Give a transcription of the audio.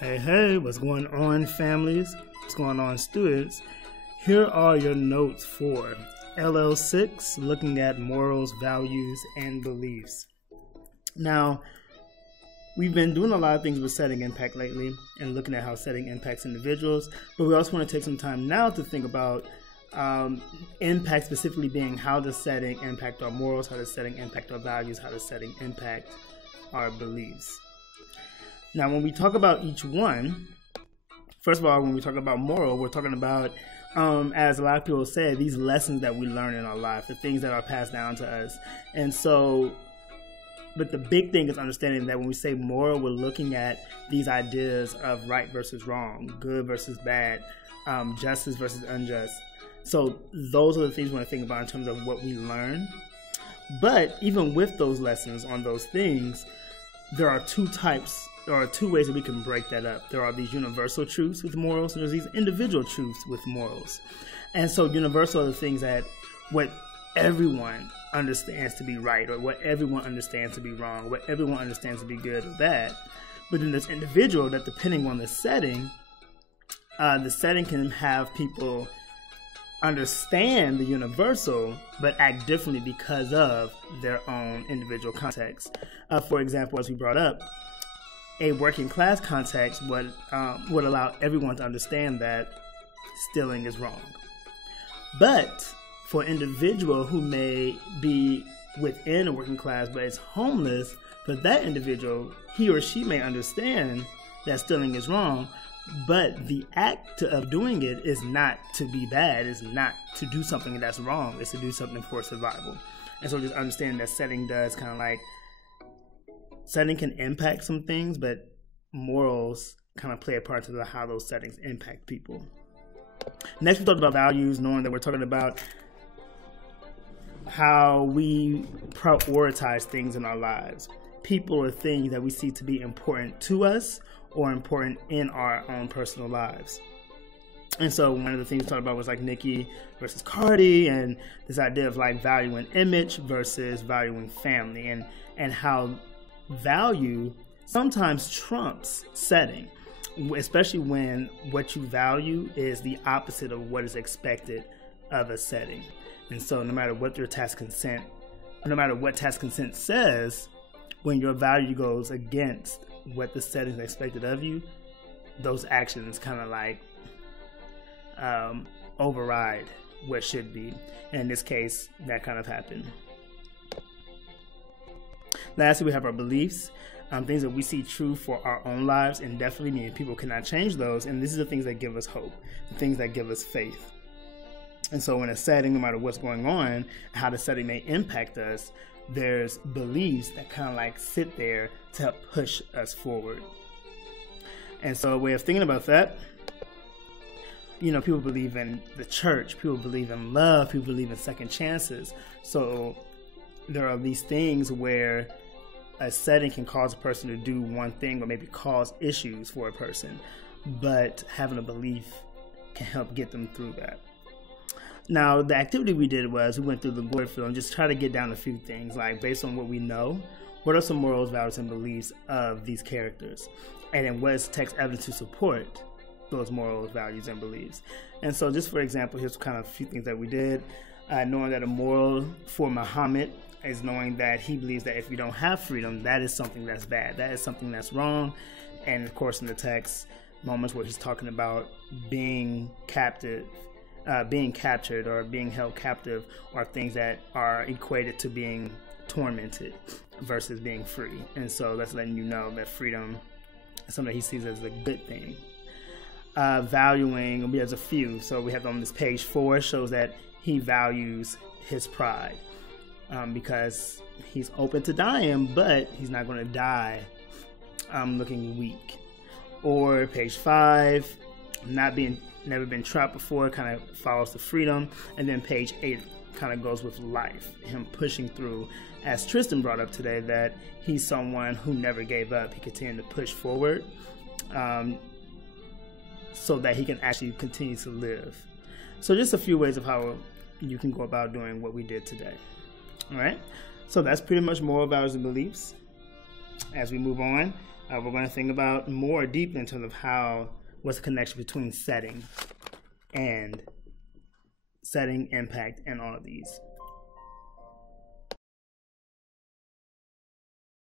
Hey, what's going on, families? What's going on, students? Here are your notes for LL6, looking at morals, values, and beliefs. Now, we've been doing a lot of things with setting impact lately and looking at how setting impacts individuals, but we also want to take some time now to think about impact, specifically being how does setting impact our morals, how does setting impact our values, how does setting impact our beliefs. Now, when we talk about each one, first of all, when we talk about moral, we're talking about, as a lot of people say, these lessons that we learn in our life, the things that are passed down to us. And so, but the big thing is understanding that when we say moral, we're looking at these ideas of right versus wrong, good versus bad, justice versus unjust. So those are the things we want to think about in terms of what we learn. But even with those lessons on those things, there are two ways that we can break that up. There are these universal truths with morals, and there's these individual truths with morals. And so universal are the things that what everyone understands to be right, or what everyone understands to be wrong, what everyone understands to be good or bad. But then there's individual that, depending on the setting can have people understand the universal but act differently because of their own individual context. For example, as we brought up, a working class context would allow everyone to understand that stealing is wrong. But for an individual who may be within a working class but is homeless, for that individual, he or she may understand that stealing is wrong, but the act of doing it is not to be bad, is not to do something that's wrong, it's to do something for survival. And so just understanding that setting does kind of like, setting can impact some things, but morals kind of play a part to how those settings impact people. Next, we talked about values, knowing that we're talking about how we prioritize things in our lives. People or things that we see to be important to us or important in our own personal lives. And so one of the things we talked about was like Nicki versus Cardi, and this idea of like valuing image versus valuing family, and how value sometimes trumps setting, especially when what you value is the opposite of what is expected of a setting. And so no matter what tacit consent says, when your value goes against what the setting is expected of you, those actions kind of like override what should be. And in this case, that kind of happened. Lastly, we have our beliefs, things that we see true for our own lives, and definitely mean people cannot change those. And this is the things that give us hope, the things that give us faith. And so in a setting, no matter what's going on, how the setting may impact us, there's beliefs that kind of like sit there to help push us forward. And so a way of thinking about that, people believe in the church, people believe in love, people believe in second chances. So there are these things where a setting can cause a person to do one thing or maybe cause issues for a person, but having a belief can help get them through that. Now, the activity we did was we went through the glory field and just try to get down a few things, like based on what we know, what are some morals, values, and beliefs of these characters? And then what is text evidence to support those morals, values, and beliefs? And so just for example, here's kind of a few things that we did. Knowing that a moral for Muhammad is knowing that he believes that if we don't have freedom, that is something that's bad. That is something that's wrong. And of course, in the text, moments where he's talking about being captured or being held captive are things that are equated to being tormented versus being free. And so that's letting you know that freedom is something that he sees as a good thing. Valuing, there's a few. So we have on this page 4, shows that he values his pride because he's open to dying, but he's not going to die looking weak. Or page 5, never been trapped before, kind of follows the freedom. And then page 8 kind of goes with life, him pushing through. As Tristan brought up today, that he's someone who never gave up. He continued to push forward so that he can actually continue to live. So just a few ways of how you can go about doing what we did today. All right, so that's pretty much moral values and beliefs. As we move on, we're going to think about more deeply in terms of what's the connection between setting, impact, and all of these.